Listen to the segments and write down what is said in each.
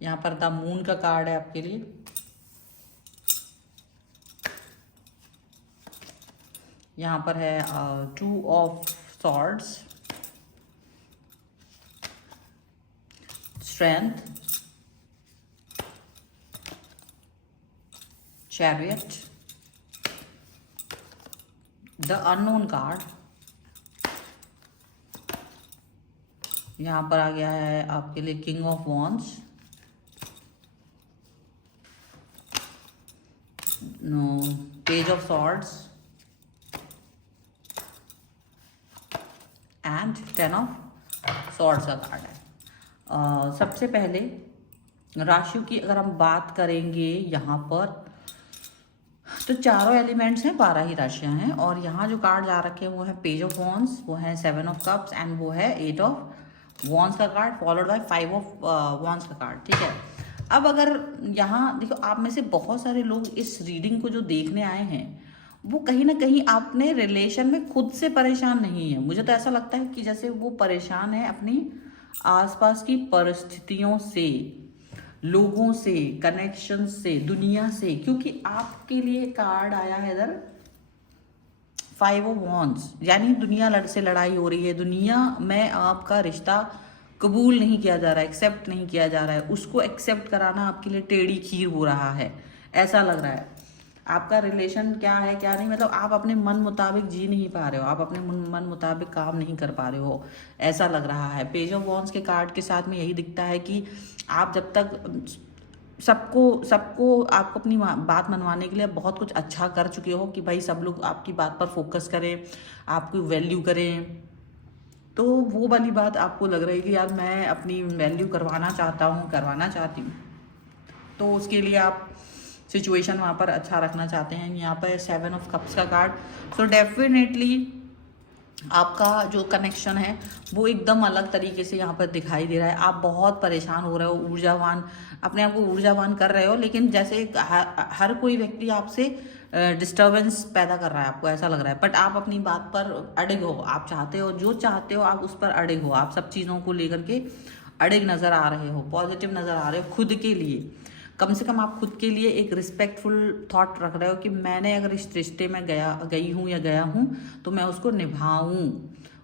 यहाँ पर the moon का कार्ड है आपके लिए। यहाँ पर है 2 of swords, strength, chariot, the unknown card. यहाँ पर आ गया है आपके लिए king of wands, page of swords and 10 of swords का कार्ड है। सबसे पहले राशियों की अगर हम बात करेंगे यहाँ पर, तो चारों एलिमेंट्स हैं, 12 ही राशियां हैं। और यहाँ जो कार्ड आ रखे हैं वो है पेज ऑफ वॉन्ड्स, वो है 7 ऑफ कप्स एंड वो है 8 ऑफ वॉन्ड्स का card, followed by 5 of wands का कार्ड। ठीक है, अब अगर यहाँ देखो, आप में से बहुत सारे लोग इस रीडिंग को जो देखने आए हैं वो कहीं ना कहीं अपने रिलेशन में खुद से परेशान नहीं है। मुझे तो ऐसा लगता है कि जैसे वो परेशान है अपनी आसपास की परिस्थितियों से, लोगों से, कनेक्शन से, दुनिया से, क्योंकि आपके लिए कार्ड आया है इधर 5 ऑफ वॉन्ड्स, यानी दुनिया से लड़ाई हो रही है, दुनिया में आपका रिश्ता कबूल नहीं किया जा रहा है, एक्सेप्ट नहीं किया जा रहा है, उसको एक्सेप्ट कराना आपके लिए टेढ़ी खीर हो रहा है, ऐसा लग रहा है। आपका रिलेशन क्या है क्या नहीं, मतलब आप अपने मन मुताबिक जी नहीं पा रहे हो, आप अपने मन मुताबिक काम नहीं कर पा रहे हो, ऐसा लग रहा है। पेज ऑफ वॉन्ड्स के कार्ड के साथ में यही दिखता है कि आप जब तक सबको सबको आपको अपनी बात मनवाने के लिए बहुत कुछ अच्छा कर चुके हो कि भाई सब लोग आपकी बात पर फोकस करें, आपकी वैल्यू करें, तो वो वाली बात आपको लग रही है कि यार मैं अपनी वैल्यू करवाना चाहता हूँ, करवाना चाहती हूँ, तो उसके लिए आप सिचुएशन वहाँ पर अच्छा रखना चाहते हैं। यहाँ पर 7 ऑफ कप्स का कार्ड, सो डेफिनेटली आपका जो कनेक्शन है वो एकदम अलग तरीके से यहाँ पर दिखाई दे रहा है। आप बहुत परेशान हो रहे हो, ऊर्जावान, अपने आप को ऊर्जावान कर रहे हो, लेकिन जैसे हर कोई व्यक्ति आपसे डिस्टर्बेंस पैदा कर रहा है, आपको ऐसा लग रहा है। बट आप अपनी बात पर अड़िग हो, आप चाहते हो जो चाहते हो, आप उस पर अड़िग हो, आप सब चीज़ों को लेकर के अड़िग नज़र आ रहे हो, पॉजिटिव नज़र आ रहे हो खुद के लिए। कम से कम आप खुद के लिए एक रिस्पेक्टफुल थॉट रख रहे हो कि मैंने अगर इस रिश्ते में गई हूँ या गया हूँ तो मैं उसको निभाऊँ,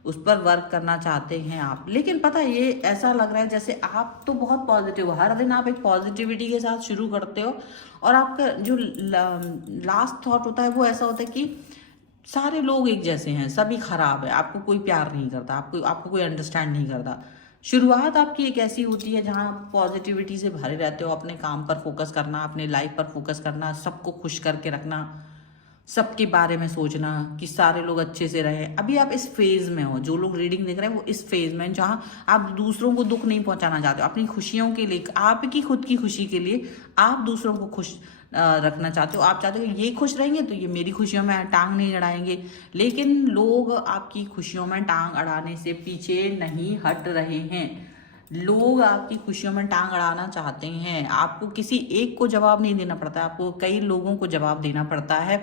उस पर वर्क करना चाहते हैं आप। लेकिन पता है ये ऐसा लग रहा है जैसे आप तो बहुत पॉजिटिव हो, हर दिन आप एक पॉजिटिविटी के साथ शुरू करते हो, और आपका जो लास्ट थॉट होता है वो ऐसा होता है कि सारे लोग एक जैसे हैं, सभी खराब है, आपको कोई प्यार नहीं करता, आपको कोई अंडरस्टैंड नहीं करता। शुरुआत आपकी एक ऐसी होती है जहाँ पॉजिटिविटी से भरे रहते हो, अपने काम पर फोकस करना, अपने लाइफ पर फोकस करना, सबको खुश करके रखना, सबके बारे में सोचना कि सारे लोग अच्छे से रहें। अभी आप इस फेज में हो, जो लोग रीडिंग देख रहे हैं वो इस फेज में, जहाँ आप दूसरों को दुख नहीं पहुंचाना चाहते हो, अपनी खुशियों के लिए, आपकी खुद की खुशी के लिए आप दूसरों को खुश रखना चाहते हो। आप चाहते हो ये खुश रहेंगे तो ये मेरी खुशियों में टांग नहीं अड़ाएंगे, लेकिन लोग आपकी खुशियों में टांग अड़ाने से पीछे नहीं हट रहे हैं। लोग आपकी खुशियों में टांग अड़ाना चाहते हैं, आपको किसी एक को जवाब नहीं देना पड़ता, आपको कई लोगों को जवाब देना पड़ता है,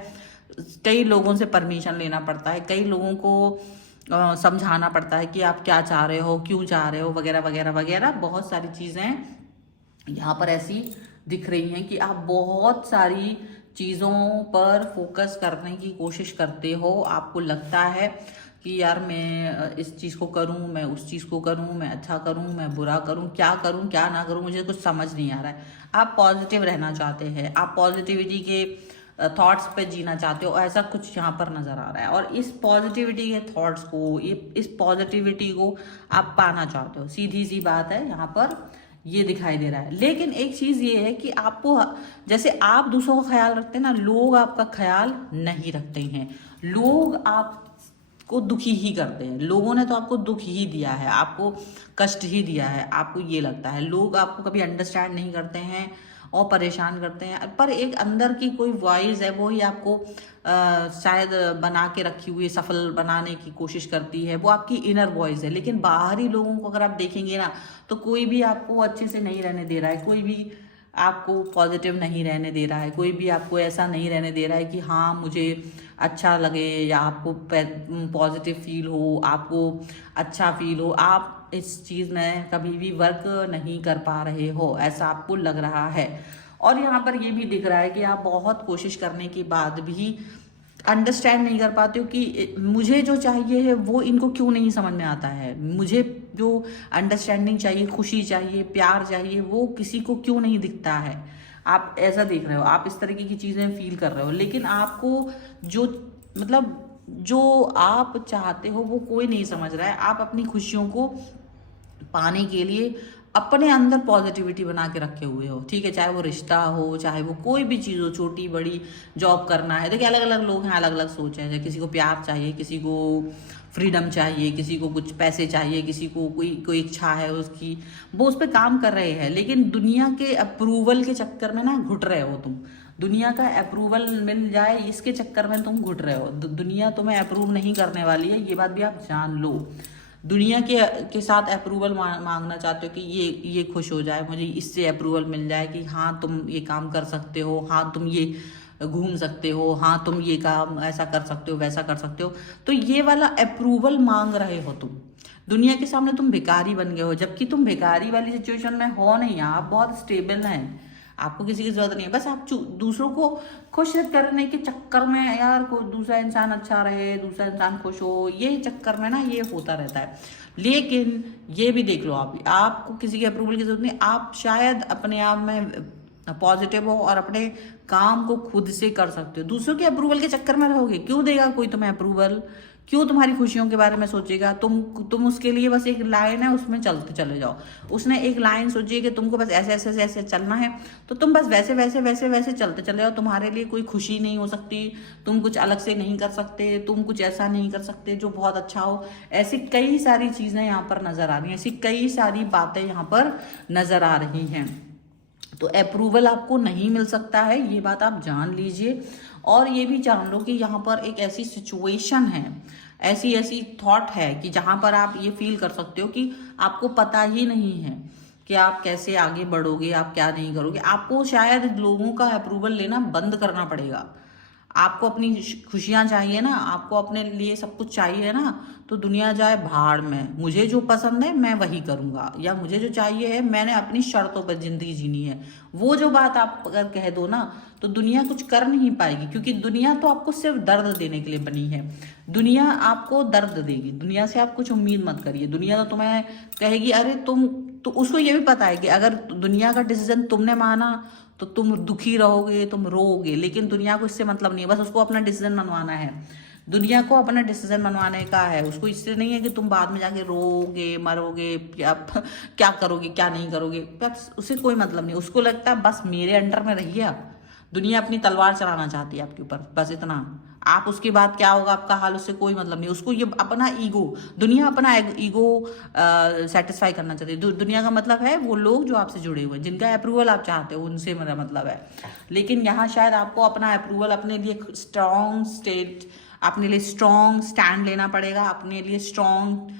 कई लोगों से परमिशन लेना पड़ता है, कई लोगों को समझाना पड़ता है कि आप क्या चाह रहे हो, क्यों चाह रहे हो, वगैरह वगैरह वगैरह। बहुत सारी चीज़ें यहाँ पर ऐसी दिख रही हैं कि आप बहुत सारी चीज़ों पर फोकस करने की कोशिश करते हो। आपको लगता है कि यार मैं इस चीज़ को करूं, मैं उस चीज़ को करूं, मैं अच्छा करूं, मैं बुरा करूं, क्या ना करूं, मुझे कुछ समझ नहीं आ रहा है। आप पॉजिटिव रहना चाहते हैं, आप पॉजिटिविटी के थॉट्स पे जीना चाहते हो, ऐसा कुछ यहाँ पर नज़र आ रहा है। और इस पॉजिटिविटी के थॉट्स को, इस पॉजिटिविटी को आप पाना चाहते हो, सीधी सी बात है, यहाँ पर ये दिखाई दे रहा है। लेकिन एक चीज़ ये है कि आपको, जैसे आप दूसरों का ख्याल रखते हैं ना, लोग आपका ख्याल नहीं रखते हैं, लोग आपको दुखी ही करते हैं। लोगों ने तो आपको दुख ही दिया है, आपको कष्ट ही दिया है, आपको ये लगता है। लोग आपको कभी अंडरस्टैंड नहीं करते हैं और परेशान करते हैं, पर एक अंदर की कोई वॉइस है, वो ही आपको शायद बना के रखी हुई सफल बनाने की कोशिश करती है, वो आपकी इनर वॉइस है। लेकिन बाहरी लोगों को अगर आप देखेंगे ना, तो कोई भी आपको अच्छे से नहीं रहने दे रहा है, कोई भी आपको पॉजिटिव नहीं रहने दे रहा है, कोई भी आपको ऐसा नहीं रहने दे रहा है कि हाँ मुझे अच्छा लगे या आपको पॉजिटिव फील हो, आपको अच्छा फील हो। आप इस चीज़ में कभी भी वर्क नहीं कर पा रहे हो, ऐसा आपको लग रहा है। और यहाँ पर ये भी दिख रहा है कि आप बहुत कोशिश करने के बाद भी अंडरस्टैंड नहीं कर पाते हो कि मुझे जो चाहिए है वो इनको क्यों नहीं समझ में आता है, मुझे जो अंडरस्टैंडिंग चाहिए, खुशी चाहिए, प्यार चाहिए, वो किसी को क्यों नहीं दिखता है। आप ऐसा देख रहे हो, आप इस तरीके की चीज़ें फील कर रहे हो, लेकिन आपको जो मतलब जो आप चाहते हो वो कोई नहीं समझ रहा है। आप अपनी खुशियों को पाने के लिए अपने अंदर पॉजिटिविटी बना के रखे हुए हो, ठीक है, चाहे वो रिश्ता हो, चाहे वो कोई भी चीज़ हो, छोटी बड़ी, जॉब करना है। देखिए अलग अलग लोग हैं, अलग अलग सोच है, किसी को प्यार चाहिए, किसी को फ्रीडम चाहिए, किसी को कुछ पैसे चाहिए, किसी को कोई कोई इच्छा है उसकी, वो उस पर काम कर रहे हैं। लेकिन दुनिया के अप्रूवल के चक्कर में ना घुट रहे हो तुम, दुनिया का अप्रूवल मिल जाए इसके चक्कर में तुम घुट रहे हो। दुनिया तुम्हें अप्रूव नहीं करने वाली है, ये बात भी आप जान लो। दुनिया के साथ अप्रूवल मांगना चाहते हो कि ये खुश हो जाए, मुझे इससे अप्रूवल मिल जाए कि हाँ तुम ये काम कर सकते हो, हाँ तुम ये घूम सकते हो, हाँ तुम ये काम ऐसा कर सकते हो, वैसा कर सकते हो। तो ये वाला अप्रूवल मांग रहे हो तुम, दुनिया के सामने तुम भिखारी बन गए हो, जबकि तुम भिखारी वाली सिचुएशन में हो नहीं। आप बहुत स्टेबल हैं, आपको किसी की जरूरत नहीं है। बस आप दूसरों को खुश करने के चक्कर में, यार कोई दूसरा इंसान अच्छा रहे, दूसरा इंसान खुश हो, ये चक्कर में ना ये होता रहता है। लेकिन ये भी देख लो, आपको किसी के अप्रूवल की जरूरत नहीं। आप शायद अपने आप में पॉजिटिव हो और अपने काम को खुद से कर सकते हो। दूसरों के अप्रूवल के चक्कर में रहोगे, क्यों देगा कोई तुम्हें अप्रूवल, क्यों तुम्हारी खुशियों के बारे में सोचेगा। तुम उसके लिए बस एक लाइन है उसमें चलते चले जाओ। उसने एक लाइन सोची है कि तुमको बस ऐसे ऐसे ऐसे चलना है, तो तुम बस वैसे वैसे वैसे वैसे चलते चले जाओ। तुम्हारे लिए कोई खुशी नहीं हो सकती, तुम कुछ अलग से नहीं कर सकते, तुम कुछ ऐसा नहीं कर सकते जो बहुत अच्छा हो। ऐसी कई सारी चीजें यहाँ पर नजर आ रही हैं, ऐसी कई सारी बातें यहाँ पर नजर आ रही हैं। तो अप्रूवल आपको नहीं मिल सकता है, ये बात आप जान लीजिए। और ये भी जान लो कि यहाँ पर एक ऐसी सिचुएशन है, ऐसी ऐसी थॉट है कि जहाँ पर आप ये फील कर सकते हो कि आपको पता ही नहीं है कि आप कैसे आगे बढ़ोगे, आप क्या नहीं करोगे। आपको शायद लोगों का अप्रूवल लेना बंद करना पड़ेगा। आपको अपनी खुशियां चाहिए ना, आपको अपने लिए सब कुछ चाहिए ना, तो दुनिया जाए भाड़ में। मुझे जो पसंद है मैं वही करूंगा, या मुझे जो चाहिए है मैंने अपनी शर्तों पर जिंदगी जीनी है, वो जो बात आप अगर कह दो ना तो दुनिया कुछ कर नहीं पाएगी। क्योंकि दुनिया तो आपको सिर्फ दर्द देने के लिए बनी है। दुनिया आपको दर्द देगी, दुनिया से आप कुछ उम्मीद मत करिए। दुनिया तो तुम्हें कहेगी अरे तुम, तो उसको ये भी पता है कि अगर दुनिया का डिसीजन तुमने माना तो तुम दुखी रहोगे, तुम रोओगे, लेकिन दुनिया को इससे मतलब नहीं है। बस उसको अपना डिसीजन मनवाना है, दुनिया को अपना डिसीजन मनवाने का है। उसको इससे नहीं है कि तुम बाद में जाके रोओगे, मरोगे, क्या करोगे क्या नहीं करोगे, बस उसे कोई मतलब नहीं। उसको लगता है बस मेरे अंडर में रहिए आप। दुनिया अपनी तलवार चलाना चाहती है आपके ऊपर, बस इतना। आप उसके बाद क्या होगा आपका हाल, उससे कोई मतलब नहीं। उसको ये अपना ईगो, दुनिया अपना ईगो सेटिस्फाई करना चाहती है। दुनिया का मतलब है वो लोग जो आपसे जुड़े हुए हैं, जिनका अप्रूवल आप चाहते हो, उनसे मेरा मतलब है। लेकिन यहाँ शायद आपको अपना अप्रूवल, अपने लिए स्ट्रॉन्ग स्टेट, अपने लिए स्ट्रॉन्ग स्टैंड लेना पड़ेगा, अपने लिए स्ट्रॉन्ग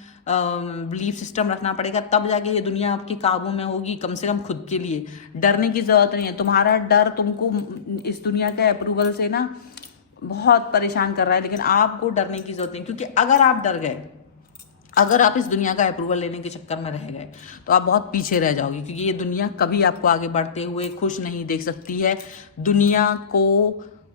बिलीफ सिस्टम रखना पड़ेगा, तब जाके ये दुनिया आपके काबू में होगी। कम से कम खुद के लिए डरने की जरूरत नहीं है। तुम्हारा डर तुमको इस दुनिया के अप्रूवल से ना बहुत परेशान कर रहा है, लेकिन आपको डरने की जरूरत नहीं। क्योंकि अगर आप डर गए, अगर आप इस दुनिया का अप्रूवल लेने के चक्कर में रह गए, तो आप बहुत पीछे रह जाओगे। क्योंकि ये दुनिया कभी आपको आगे बढ़ते हुए खुश नहीं देख सकती है। दुनिया को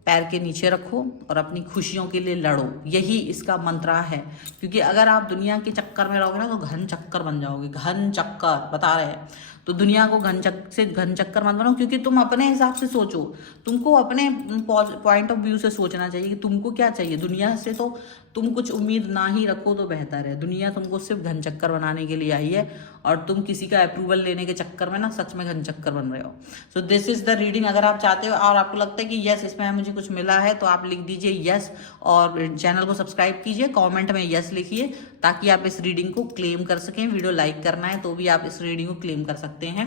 पैर के नीचे रखो और अपनी खुशियों के लिए लड़ो, यही इसका मंत्र है। क्योंकि अगर आप दुनिया के चक्कर में रहोगे ना तो घन चक्कर बन जाओगे, घन चक्कर बता रहे हैं। तो दुनिया को घन चक्कर मत बनाओ, क्योंकि तुम अपने हिसाब से सोचो। तुमको अपने पॉइंट ऑफ व्यू से सोचना चाहिए कि तुमको क्या चाहिए। दुनिया से तो तुम कुछ उम्मीद ना ही रखो तो बेहतर है। दुनिया तुमको सिर्फ घन चक्कर बनाने के लिए आई है, और तुम किसी का अप्रूवल लेने के चक्कर में ना सच में घन चक्कर बन रहे हो। So this is the reading. अगर आप चाहते हो और आपको लगता है कि यस इसमें मुझे कुछ मिला है, तो आप लिख दीजिए यस, और चैनल को सब्सक्राइब कीजिए, कॉमेंट में यस लिखिए, ताकि आप इस रीडिंग को क्लेम कर सकें। वीडियो लाइक करना है तो भी आप इस रीडिंग को क्लेम कर सकते हैं।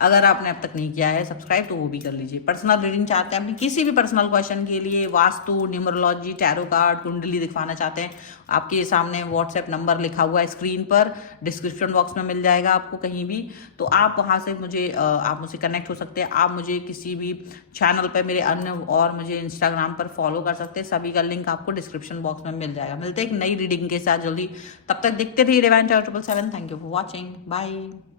अगर आपने अब तक नहीं किया है सब्सक्राइब तो वो भी कर लीजिए। पर्सनल रीडिंग चाहते हैं अपनी किसी भी पर्सनल क्वेश्चन के लिए, वास्तु, न्यूमरोलॉजी, टैरो कार्ड, कुंडली दिखवाना चाहते हैं, आपके सामने व्हाट्सएप नंबर लिखा हुआ है स्क्रीन पर, डिस्क्रिप्शन बॉक्स में मिल जाएगा आपको कहीं भी, तो आप वहाँ से आप मुझसे कनेक्ट हो सकते हैं। आप मुझे किसी भी चैनल पर मेरे अन्य और मुझे इंस्टाग्राम पर फॉलो कर सकते हैं, सभी का लिंक आपको डिस्क्रिप्शन बॉक्स में मिल जाएगा। मिलते हैं एक नई रीडिंग के साथ जल्दी, तब तक देखते रहिए Divine Tower 777। Thank you for watching, bye.